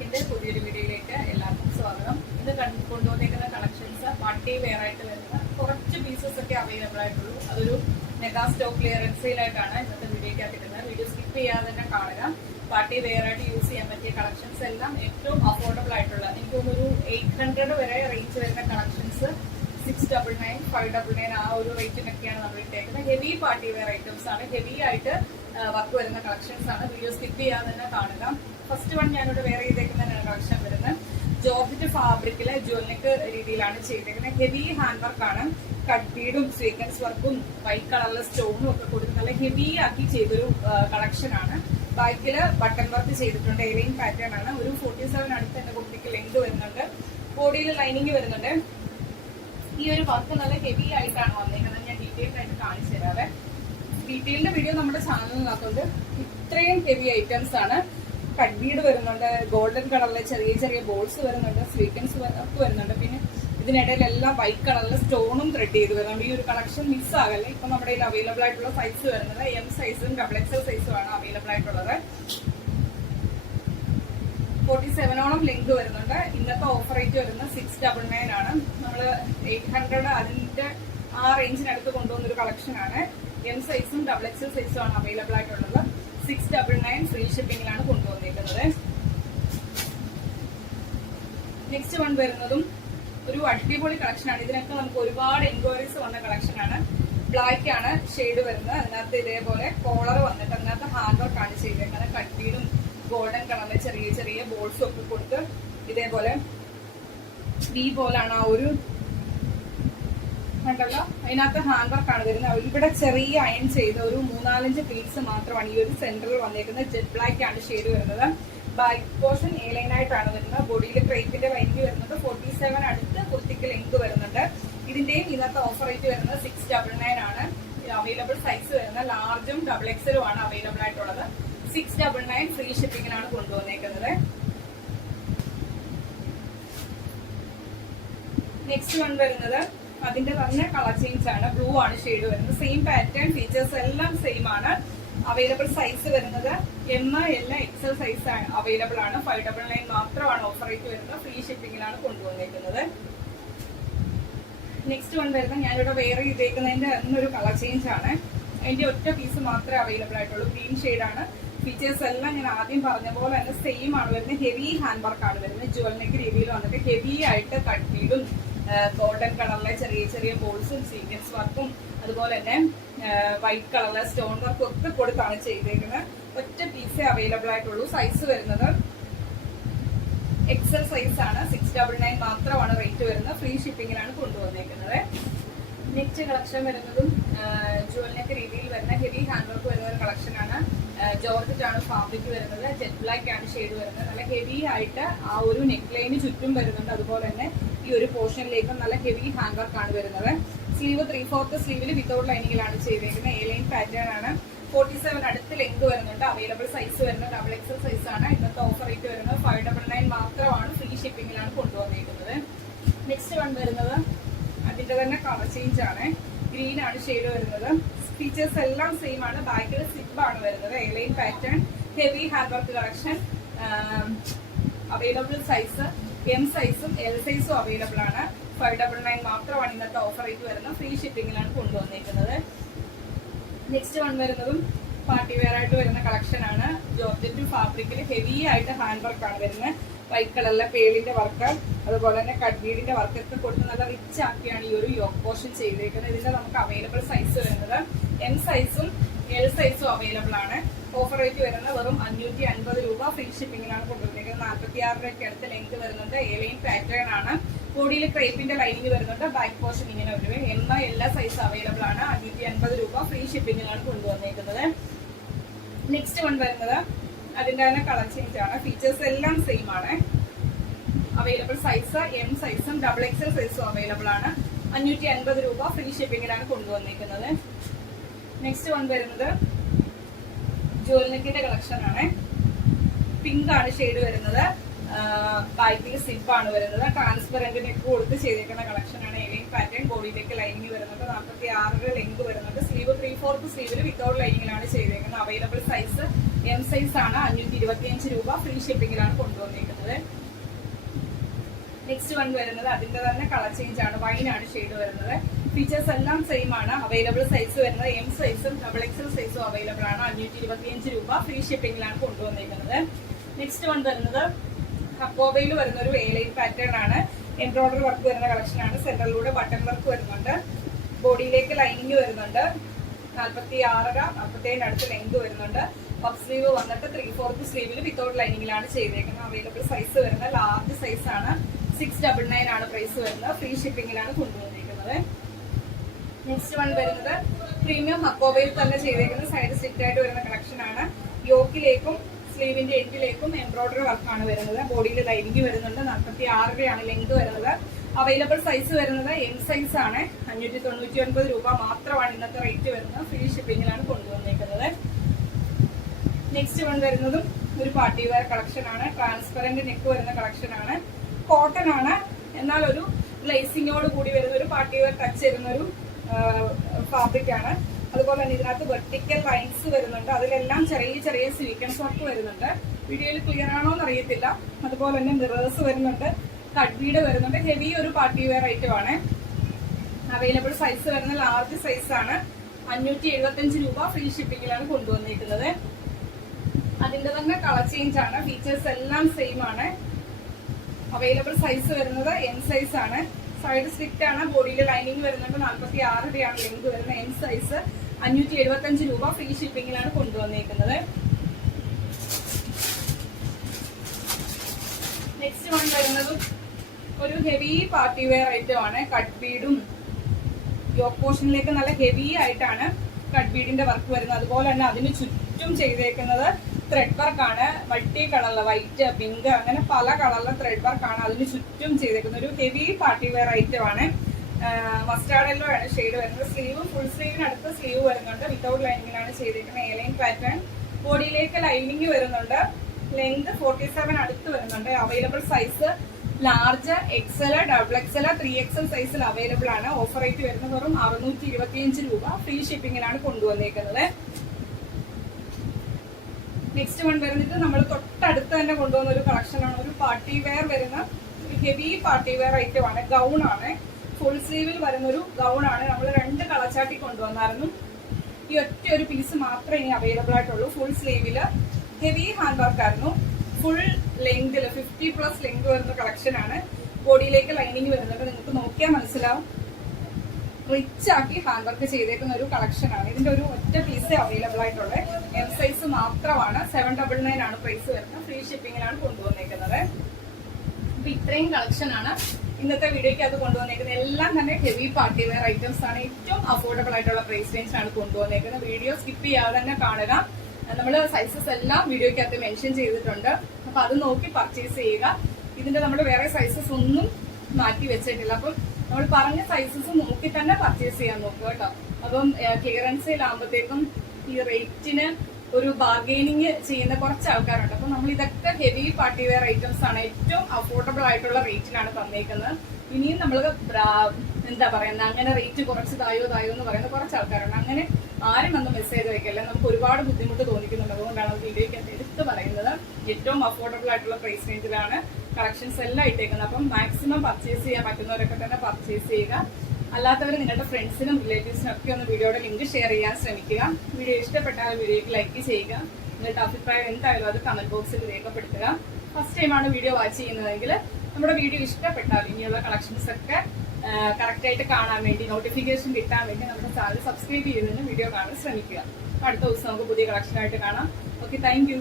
നെക്കിന്റെ പുതിയൊരു വീഡിയോയിലേക്ക് എല്ലാവർക്കും സ്വാഗതം. ഇത് കൊണ്ടുവന്നേക്കുന്ന കളക്ഷൻസ് പാർട്ടി വെയർ ആയിട്ട് വരുന്ന കുറച്ച് പീസസ് ഒക്കെ അവൈലബിൾ ആയിട്ടുള്ളൂ. അതൊരു മെഗാ സ്റ്റോക്ക് ക്ലിയറൻസ് സെയിലായിട്ടാണ് ഇന്നത്തെ വീഡിയോയ്ക്ക് കിട്ടുന്നത്. വീഡിയോ സ്കിപ്പ് ചെയ്യാതെ തന്നെ കാണുക. പാർട്ടി വെയർ ആയിട്ട് യൂസ് ചെയ്യാൻ പറ്റിയ കളക്ഷൻസ് എല്ലാം ഏറ്റവും അഫോർഡബിൾ ആയിട്ടുള്ള, എനിക്ക് തോന്നുന്നു ഒരു 800 വരെ റേഞ്ച് വരുന്ന കളക്ഷൻസ് 699, 599 ആ ഒരു റേറ്റിനൊക്കെയാണ് നമ്മൾ ഇട്ടേക്കുന്നത്. ഹെവി പാർട്ടി വെയർ ഐറ്റംസ് ആണ്, ഹെവി ആയിട്ട് വർക്ക് വരുന്ന കളക്ഷൻസ് ആണ്. വീഡിയോ സ്കിപ്പ് ചെയ്യാതെ തന്നെ കാണുക. ഫസ്റ്റ് വൺ ഞാനിവിടെ വെയർ ചെയ്തേക്കുന്ന കളക്ഷൻ വരുന്നത് ജോർജറ്റ് ഫാബ്രിക്കിലെ ജ്വല്ലക്ക് രീതിയിലാണ് ചെയ്തേക്കുന്നത്. ഹെവി ഹാൻഡ് വർക്കാണ്. കട്ട് ബീഡും സ്വീക്കൻസ് വർക്കും വൈറ്റ് കളറിലെ സ്റ്റോണും ഒക്കെ കൊടുത്ത് നല്ല ഹെവി ആക്കി ചെയ്തൊരു കളക്ഷൻ ആണ്. ബാക്കില് ബട്ടൺ വർക്ക് ചെയ്തിട്ടുണ്ട്. എലൈൻ പാറ്റേൺ ആണ്. ഒരു 47 അടുത്ത് തന്നെ കുട്ടിക്ക് ലെങ്ത് വരുന്നുണ്ട്. ബോഡിയിൽ ലൈനിങ് വരുന്നുണ്ട്. ഈ ഒരു വർക്ക് നല്ല ഹെവി ആയിട്ടാണ് വന്നേക്കുന്നത്. ഞാൻ ഡീറ്റെയിൽഡ് ആയിട്ട് കാണിച്ചു തരാവേ. ഡീറ്റെയിൽഡ് വീഡിയോ നമ്മുടെ ചാനലിനകത്തുണ്ട്. ഇത്രയും ഹെവി ഐറ്റംസ് ആണ്. കട്ട് ബീഡ് വരുന്നുണ്ട്. ഗോൾഡൻ കളറിലെ ചെറിയ ചെറിയ ബോൾസ് വരുന്നുണ്ട്. സ്വീക്കൻസ് വർക്ക് വരുന്നുണ്ട്. പിന്നെ ഇതിനിടയിലെല്ലാം വൈറ്റ് കളറിൽ സ്റ്റോണും ത്രെഡ് ചെയ്ത് വരുന്നുണ്ട്. ഈ ഒരു കളക്ഷൻ മിസ് ആകല്ലേ. ഇപ്പൊ നമ്മുടെ കയ്യിൽ അവൈലബിൾ ആയിട്ടുള്ള സൈസ് വരുന്നത് M സൈസും XXL സൈസും ആണ് അവൈലബിൾ ആയിട്ടുള്ളത്. 47 ലെങ്ത് വരുന്നുണ്ട്. ഇന്നത്തെ ഓഫർ റേറ്റ് വരുന്നത് 699 ആണ്. നമ്മള് 800 അതിന്റെ ആ റേഞ്ചിനടുത്ത് കൊണ്ടുവന്നൊരു കളക്ഷൻ ആണ്. M സൈസും XXL സൈസും ആണ് അവൈലബിൾ ആയിട്ടുള്ളത്. 699 ഫ്രീ ഷിപ്പിംഗിലാണ് കൊണ്ടുവന്നിരിക്കുന്നത്. നെക്സ്റ്റ് വൺ വരുന്നതും ഒരു അടിപൊളി കളക്ഷൻ ആണ്. ഇതിനൊക്കെ നമുക്ക് ഒരുപാട് എൻക്വയറീസ് വന്ന കളക്ഷൻ ആണ്. ബ്ലാക്ക് ആണ് ഷെയ്ഡ് വരുന്നത്. അതിനകത്ത് ഇതേപോലെ കോളർ വന്നിട്ട് അതിനകത്ത് ഹാൻഡ് വർക്ക് ആണ് ചെയ്തേക്കുന്നത്. കട്ടീടും ഗോൾഡൻ കളറിലെ ചെറിയ ചെറിയ ബോൾസും ഒക്കെ കൊടുത്ത് ഇതേപോലെ വി പോലാണ് ആ ഒരു കണ്ടല്ലോ. അതിനകത്ത് ഹാൻഡ് വർക്ക് ആണ് വരുന്നത്. ഇവിടെ ചെറിയ അയൺ ചെയ്ത ഒരു 3-4 പീസ് മാത്രമാണ് ഈ ഒരു സെന്ററിൽ വന്നേക്കുന്നത്. ജെറ്റ് ബ്ലാക്ക് ആണ് ഷെയ്ഡ് വരുന്നത്. ബാക്ക് പോർഷൻ എ ലൈൻ ആയിട്ടാണ് വരുന്നത്. ബോഡിയിൽ ക്രേപ്പിന്റെ വൈൻഡ് വരുന്നത്. 47 അടുത്ത് കുർത്തിക്ക് ലെങ്ത് വരുന്നുണ്ട്. ഇതിന്റെയും ഇന്നത്തെ ഓഫർ റേറ്റ് വരുന്നത് 699 ആണ്. അവൈലബിൾ സൈസ് വരുന്നത് ലാർജും XXL ആണ് അവൈലബിൾ ആയിട്ടുള്ളത്. 699 ഫ്രീ ഷിപ്പിംഗിലാണ് കൊണ്ടുവന്നേക്കുന്നത്. നെക്സ്റ്റ് വൺ വരുന്നത് അതിന്റെ തന്നെ കളർ ചേഞ്ച് ആണ്. ബ്ലൂ ആണ് ഷെയ്ഡ് വരുന്നത്. സെയിം പാറ്റേൺ, ഫീച്ചേഴ്സ് എല്ലാം സെയിം ആണ്. അവൈലബിൾ സൈസ് വരുന്നത് M, L, XL size available ആണ്. 599 മാത്രമാണ് ഓഫർ റേറ്റ് വരുന്നത്. ഫ്രീ ഷിപ്പിംഗിലാണ് കൊണ്ടുവന്നേക്കുന്നത്. നെക്സ്റ്റ് വൺ വരുന്നത് ഞാനിവിടെ വെയർ ചെയ്തേക്കുന്നതിന്റെ ഒരു കളർ ചേഞ്ച് ആണ്. അതിന്റെ ഒറ്റ പീസ് മാത്രമേ അവൈലബിൾ ആയിട്ടുള്ളൂ. ഗ്രീൻ ഷെയ്ഡ് ആണ്. ഫീച്ചേഴ്സ് എല്ലാം ഞാൻ ആദ്യം പറഞ്ഞ പോലെ തന്നെ സെയിം ആണ് വരുന്നത്. ഹെവി ഹാൻഡ് വർക്ക് ആണ് വരുന്നത്. ജ്വല്ലക്ക് രീതിയിൽ വന്നിട്ട് ഹെവി ആയിട്ട് കട്ട് ബീഡും ഗോൾഡൻ കളറിലെ ചെറിയ ചെറിയ ബോൾസും സീക്വൻസ് വർക്കും അതുപോലെ തന്നെ വൈറ്റ് കളറിലെ സ്റ്റോൺ വർക്കും ഒക്കെ കൊടുത്താണ് ചെയ്തേക്കുന്നത്. ഒറ്റ പീസേ അവൈലബിൾ ആയിട്ടുള്ളൂ. സൈസ് വരുന്നത് XL സൈസ് ആണ്. 699 മാത്രമാണ് റേറ്റ് വരുന്നത്. ഫ്രീ ഷിപ്പിംഗിലാണ് കൊണ്ടുവന്നേക്കുന്നത്. നെക്സ്റ്റ് കളക്ഷൻ വരുന്നതും ജ്വല്ലക്ക് രീതിയിൽ വരുന്ന ഹെവി ഹാൻഡ് വർക്ക് വരുന്ന ഒരു കളക്ഷൻ ആണ്. ജോർജറ്റ് ആണ് ഫാബ്രിക് വരുന്നത്. ജെറ്റ് ബ്ലാക്ക് ആണ് ഷെയ്ഡ് വരുന്നത്. നല്ല ഹെവി ആയിട്ട് ആ ഒരു നെക്ക് ലൈന് ചുറ്റും വരുന്നുണ്ട്. അതുപോലെ തന്നെ ഈ ഒരു പോർഷനിലേക്ക് നല്ല ഹെവി ഹാൻഡ് വർക്ക് ആണ് വരുന്നത്. സ്ലീവ് 3/4 സ്ലീവിൽ വിത്തൗട്ട് ലൈനിങ്ങിലാണ് ചെയ്തേക്കുന്നത്. എ ലൈൻ പാറ്റേൺ ആണ്. 47 അടുത്ത് ലെങ്ത് വരുന്നുണ്ട്. അവൈലബിൾ സൈസ് വരുന്നത് XXL സൈസ് ആണ്. ഇന്നത്തെ ഓഫർ റേറ്റ് വരുന്നത് 599 മാത്രമാണ്. ഫ്രീ ഷിപ്പിംഗിലാണ് കൊണ്ടുവന്നിരിക്കുന്നത്. നെക്സ്റ്റ് വൺ വരുന്നത് അതിന്റെ തന്നെ കളർ ചേഞ്ച് ആണ്. ഗ്രീൻ ആണ് ഷെയ്ഡ് വരുന്നത്. ഫീച്ചേഴ്സ് എല്ലാം സെയിം ആണ്. ബാക്കിൽ സിപ്പ് ആണ് വരുന്നത്. A line pattern, heavy hand work collection. Available size M സൈസും L സൈസും അവൈലബിൾ ആണ്. 599 മാത്രമാണ് ഇന്നത്തെ ഓഫർ റേറ്റ് വരുന്നത്. ഫ്രീ ഷിപ്പിംഗിലാണ് കൊണ്ടുവന്നിരിക്കുന്നത്. നെക്സ്റ്റ് വൺ വരുന്നതും പാർട്ടി വെയർ ആയിട്ട് വരുന്ന കളക്ഷൻ ആണ്. ജോർജറ്റ് ഫാബ്രിക്കിൽ ഹെവി ആയിട്ട് ഹാൻഡ് വർക്ക് ആണ് വരുന്നത്. വൈറ്റ് കളറിലെ പേളിന്റെ വർക്ക് അതുപോലെ തന്നെ കട്ട് ബീഡിന്റെ വർക്ക് ഒക്കെ കൊടുത്ത് നല്ല റിച്ച് ആക്കിയാണ് ഈ ഒരു യോക്ക് പോർഷൻ ചെയ്തേക്കുന്നത്. ഇതിന്റെ നമുക്ക് അവൈലബിൾ സൈസ് വരുന്നത് M സൈസും L സൈസും അവൈലബിൾ ആണ്. ഓഫർ റേറ്റ് വരുന്നത് വെറും 550 രൂപ. ഫ്രീ ഷിപ്പിംഗിലാണ് കൊണ്ടുവന്നിരിക്കുന്നത്. 46 അടുത്ത് ലെങ്ത് വരുന്നുണ്ട്. എ ലൈൻ പാറ്റേൺ ആണ്. ബോഡിയിൽ ക്രേപ്പിന്റെ ലൈനിങ് വരുന്നുണ്ട്. ബാക്ക് പോർഷൻ ഇങ്ങനെ വരുന്നത്. M, L സൈസ് അവൈലബിൾ ആണ്. 550 രൂപ. ഫ്രീ ഷിപ്പിംഗിലാണ് കൊണ്ടുവന്നിരിക്കുന്നത്. നെക്സ്റ്റ് വൺ വരുന്നത് അതിന്റെ തന്നെ കളർ ചേഞ്ച് ആണ്. ഫീച്ചേഴ്സ് എല്ലാം സെയിം ആണ്. അവൈലബിൾ സൈസ് M സൈസും XXL സൈസും അവൈലബിൾ ആണ്. 550 രൂപ. ഫ്രീ ഷിപ്പിംഗിലാണ് കൊണ്ടുവന്നിരിക്കുന്നത്. നെക്സ്റ്റ് വൺ വരുന്നത് ജ്വല്ലക്കിന്റെ കളക്ഷൻ ആണ്. പിങ്ക് ആണ് ഷെയ്ഡ് വരുന്നത്. ബാക്കിൽ സിപ്പ് ആണ് വരുന്നത്. ട്രാൻസ്പെറന്റ് നെക്ക് കൊടുത്ത് ചെയ്തേക്കുന്ന കളക്ഷൻ ആണ്. എലൈൻ പാറ്റേൺ, ബോഡിയിലേക്ക് ലൈനിങ് വരുന്നുണ്ട്, 46 ലെങ്ത് വരുന്നുണ്ട്, സ്ലീവ് 3/4 സ്ലീവിൽ വിത്തൗട്ട് ലൈനിങ്ങിലാണ് ചെയ്തേക്കുന്നത്. അവൈലബിൾ സൈസ് എം സൈസ് ആണ്, 525 രൂപ, ഫ്രീ ഷിപ്പിംഗിലാണ് കൊണ്ടുവന്നിരിക്കുന്നത്. നെക്സ്റ്റ് വൺ വരുന്നത് അതിന്റെ തന്നെ കളർ ചേഞ്ച് ആണ്, വൈൻ ആണ് ഷെയ്ഡ് വരുന്നത്. ഫീച്ചേഴ്സ് എല്ലാം സെയിം ആണ്. അവൈലബിൾ സൈസ് വരുന്നത് എം സൈസും XXL സൈസും അവൈലബിൾ ആണ്, 525 രൂപ, ഫ്രീ ഷിപ്പിംഗിലാണ് കൊണ്ടുവന്നിരിക്കുന്നത്. നെക്സ്റ്റ് വൺ വരുന്നത് ഹക്കോബയിൽ വരുന്ന ഒരു A-ലൈൻ പാറ്റേൺ ആണ്, എംബ്രോയിഡറി വർക്ക് വരുന്ന കളക്ഷൻ ആണ്. സെന്ററിലൂടെ ബട്ടൺ വർക്ക് വരുന്നുണ്ട്, ബോഡിയിലേക്ക് ലൈനിങ് വരുന്നുണ്ട്, 46 47 അടുത്ത് ലെങ്ത് വരുന്നുണ്ട്. പഫ് സ്ലീവ് വന്നിട്ട് 3/4 സ്ലീവിൽ വിത്തൗട്ട് ലൈനിങ്ങിലാണ് ചെയ്തേക്കുന്നത്. അവൈലബിൾ സൈസ് വരുന്ന ലാർജ് സൈസ് ആണ്, 699 ആണ് പ്രൈസ് വരുന്നത്, ഫ്രീ ഷിപ്പിംഗിലാണ് കൊണ്ടുവന്നിരിക്കുന്നത്. നെക്സ്റ്റ് വൺ വരുന്നത് പ്രീമിയം ഹക്കോബയിൽ തന്നെ ചെയ്തേക്കുന്ന സൈഡ് സ്റ്റിറ്റ് ആയിട്ട് വരുന്ന കളക്ഷൻ ആണ്. യോക്കിലേക്കും സ്ലീവിന്റെ എൻഡിലേക്കും എംബ്രോയിഡറി വർക്കാണ് വരുന്നത്, ബോഡിയിൽ ലൈനിങ് വരുന്നുണ്ട്, 46 ആണ് ലെങ്ത് വരുന്നത്. അവൈലബിൾ സൈസ് വരുന്നത് എം സൈസ് ആണ്, 599 രൂപ മാത്രമാണ് ഇന്നത്തെ റേറ്റ് വരുന്നത്, ഫ്രീ ഷിപ്പിംഗിലാണ് കൊണ്ടുവന്നിരിക്കുന്നത്. നെക്സ്റ്റ് വൺ വരുന്നതും ഒരു പാർട്ടി വെയർ കളക്ഷൻ ആണ്, ട്രാൻസ്പെറന്റ് നെക്ക് വരുന്ന കളക്ഷൻ ആണ്, കോട്ടൺ ആണ്, എന്നാൽ ഒരു ഗ്ലേസിങ്ങോട് കൂടി വരുന്ന ഒരു പാർട്ടി വെയർ ടച്ച് വരുന്ന ഒരു ഫാബ്രിക് ആണ്. അതുപോലെ തന്നെ ഇതിനകത്ത് വെർട്ടിക്കൽ ലൈൻസ് വരുന്നുണ്ട്, അതിലെല്ലാം ചെറിയ ചെറിയ സീക്വൻസ് വർക്ക് വരുന്നുണ്ട്. വീഡിയോയിൽ ക്ലിയർ ആണോ എന്ന് അറിയത്തില്ല. അതുപോലെ തന്നെ മിറേഴ്സ് വരുന്നുണ്ട്, കട്ട് ബീഡ് വരുന്നുണ്ട്. ഹെവി ഒരു പാർട്ടി വെയർ ഐറ്റം ആണ്. അവൈലബിൾ സൈസ് വരുന്ന ലാർജ് സൈസ് ആണ്, 575 രൂപ, ഫ്രീ ഷിപ്പിംഗിലാണ് കൊണ്ടുവന്നിരിക്കുന്നത്. അതിന്റെ തന്നെ കളർ ചേഞ്ച് ആണ്, ഫീച്ചേഴ്സ് എല്ലാം സെയിം ആണ്. അവൈലബിൾ സൈസ് വരുന്നത് എം സൈസ് ആണ്, സൈഡ് സ്റ്റിറ്റ് ആണ്, ബോഡിയിൽ ലൈനിങ് വരുന്നുണ്ട്, 46 ആണ് ലെങ്ത് വരുന്നത്, എം സൈസ്, 575 രൂപ, ഫ്രീ ഷിപ്പിംഗിലാണ് കൊണ്ടുവന്നിരിക്കുന്നത്. നെക്സ്റ്റ് വൺ വരുന്നതും ഒരു ഹെവി പാർട്ടി വെയർ ഐറ്റം ആണ്. കട്ട് ബീഡും യോക്ക് പോർഷനിലേക്ക് നല്ല ഹെവി ആയിട്ടാണ് കട്ട് ബീഡിന്റെ വർക്ക് വരുന്നത്. അതുപോലെ തന്നെ അതിന് ചുറ്റും ചെയ്തേക്കുന്നത് ത്രെഡ് വർക്കാണ്, മൾട്ടി കളറില് വൈറ്റ്, പിങ്ക്, അങ്ങനെ പല കളറിലെ ത്രെഡ് വർക്കാണ് അതിന് ചുറ്റും ചെയ്തേക്കുന്നത്. ഒരു ഹെവി പാർട്ടി വെയർ ഐറ്റം ആണ്. മസ്റ്റാർഡ് യെല്ലോ ആണ് ഷെയ്ഡ് വരുന്നത്. സ്ലീവ് ഫുൾ സ്ലീവിനടുത്ത് സ്ലീവ് വരുന്നുണ്ട്, വിത്തൗട്ട് ലൈനിങ്ങിലാണ് ചെയ്തേക്കുന്നത്. A-ലൈൻ പാറ്റേൺ, ബോഡിയിലേക്ക് ലൈനിങ് വരുന്നുണ്ട്, ലെങ്ത് 47 അടുത്ത് വരുന്നുണ്ട്. Available size large, XL, XXL, 3XL സൈസിൽ അവൈലബിൾ ആണ്. ഓഫർ റേറ്റ് വരുന്നത് വെറും 625 രൂപ, ഫ്രീ ഷിപ്പിംഗിലാണ് കൊണ്ടുവന്നേക്കുന്നത്. നെക്സ്റ്റ് വൺ വരുന്നത് നമ്മൾ തൊട്ടടുത്ത് തന്നെ കൊണ്ടുവന്ന ഒരു കളക്ഷൻ ആണ്, ഒരു പാർട്ടി വെയർ വരുന്ന ഒരു ഹെവി പാർട്ടി വെയർ ഐറ്റം ആണ്. ഗൗൺ ആണ്, ഫുൾ സ്ലീവിൽ വരുന്ന ഒരു ഗൗൺ ആണ്. നമ്മൾ 2 കളച്ചാട്ടി കൊണ്ടുവന്നായിരുന്നു, ഈ ഒറ്റ ഒരു പീസ് മാത്രമേ ഇനി അവൈലബിൾ ആയിട്ടുള്ളൂ. ഫുൾ സ്ലീവില് ഹെവി ഹാൻഡ് വർക്ക് ആയിരുന്നു, ഫുൾ ലെങ്തിൽ 50+ ലെങ്ത് വരുന്ന കളക്ഷൻ ആണ്. ബോഡിയിലേക്ക് ലൈനിങ് വരുന്നുണ്ട്, നിങ്ങൾക്ക് നോക്കിയാൽ മനസ്സിലാവും. റിച്ച് ആക്കി ഹാൻഡ് വർക്ക് ചെയ്തേക്കുന്ന ഒരു കളക്ഷൻ ആണ്. ഇതിന്റെ ഒരു ഒറ്റ പീസ് അവൈലബിൾ ആയിട്ടുള്ളത്, എം സൈസ് മാത്രമാണ്, 799 ആണ് പ്രൈസ് വരുന്നത്, ഫ്രീ ഷിപ്പിംഗിലാണ് കൊണ്ടുവന്നേക്കുന്നത്. അപ്പൊ ഇത്രയും കളക്ഷൻ ആണ് ഇന്നത്തെ വീഡിയോയ്ക്ക് അത് കൊണ്ടുവന്നേക്കുന്നത്. എല്ലാം തന്നെ ഹെവി പാർട്ടി വെയർ ഐറ്റംസ് ആണ്, ഏറ്റവും അഫോർഡബിൾ ആയിട്ടുള്ള പ്രൈസ് റേഞ്ചിലാണ് കൊണ്ടുവന്നേക്കുന്നത്. വീഡിയോ സ്കിപ്പ് ചെയ്യാതെ തന്നെ കാണുക. നമ്മൾ സൈസസ് എല്ലാം വീഡിയോയ്ക്കകത്ത് മെൻഷൻ ചെയ്തിട്ടുണ്ട്, അപ്പൊ അത് നോക്കി പർച്ചേസ് ചെയ്യുക. ഇതിന്റെ നമ്മൾ വേറെ സൈസസ് ഒന്നും മാറ്റി വെച്ചിട്ടില്ല, അപ്പം നമ്മൾ പറഞ്ഞ സൈസസ് നോക്കി തന്നെ പർച്ചേസ് ചെയ്യാൻ നോക്കുക കേട്ടോ. അപ്പം ക്ലിയറൻസ് സെയിലാകുമ്പോഴത്തേക്കും ഈ റേറ്റിന് ഒരു ബാർഗെയിനിങ് ചെയ്യുന്ന കുറച്ച് ആൾക്കാരുണ്ട്. അപ്പൊ നമ്മൾ ഇതൊക്കെ ഹെവി പാർട്ടി വെയർ ഐറ്റംസ് ആണ്, ഏറ്റവും അഫോർഡബിൾ ആയിട്ടുള്ള റേറ്റിലാണ് തന്നേക്കുന്നത്. ഇനിയും നമ്മൾ എന്താ പറയുന്നത്, അങ്ങനെ റേറ്റ് കുറച്ച് തായോ എന്ന് പറയുന്ന കുറച്ച് ആൾക്കാരുണ്ട്. അങ്ങനെ ആരും വന്ന് മെസ്സേജ് വയ്ക്കല്ലേ, നമുക്ക് ഒരുപാട് ബുദ്ധിമുട്ട് തോന്നിക്കുന്നുണ്ട്. അതുകൊണ്ടാണ് വീഡിയോയ്ക്ക് എടുത്ത് പറയുന്നത്. ഏറ്റവും അഫോർഡബിൾ ആയിട്ടുള്ള പ്രൈസ് റേഞ്ചിലാണ് കളക്ഷൻസ് എല്ലാം ഇട്ടേക്കുന്നത്. അപ്പം മാക്സിമം പർച്ചേസ് ചെയ്യാൻ പറ്റുന്നവരൊക്കെ തന്നെ പർച്ചേസ് ചെയ്യുക. അല്ലാത്തവർ നിങ്ങളുടെ ഫ്രണ്ട്സിനും റിലേറ്റീവ്സിനും ഒക്കെ ഒന്ന് വീഡിയോയുടെ ലിങ്ക് ഷെയർ ചെയ്യാൻ ശ്രമിക്കുക. വീഡിയോ ഇഷ്ടപ്പെട്ടാൽ വീഡിയോയ്ക്ക് ലൈക്ക് ചെയ്യുക. നിങ്ങളുടെ അഭിപ്രായം എന്തായാലും അത് കമന്റ് ബോക്സിൽ രേഖപ്പെടുത്തുക. ഫസ്റ്റ് ടൈമാണ് വീഡിയോ വാച്ച് ചെയ്യുന്നതെങ്കിൽ നമ്മുടെ വീഡിയോ ഇഷ്ടപ്പെട്ടാൽ ഇനിയുള്ള കളക്ഷൻസ് ഒക്കെ കറക്റ്റായിട്ട് കാണാൻ വേണ്ടി, നോട്ടിഫിക്കേഷൻ കിട്ടാൻ വേണ്ടി നമ്മുടെ ചാനൽ സബ്സ്ക്രൈബ് ചെയ്തതിന് വീഡിയോ കാണാൻ ശ്രമിക്കുക. അടുത്ത ദിവസം നമുക്ക് പുതിയ കളക്ഷനായിട്ട് കാണാം. Okay, thank you.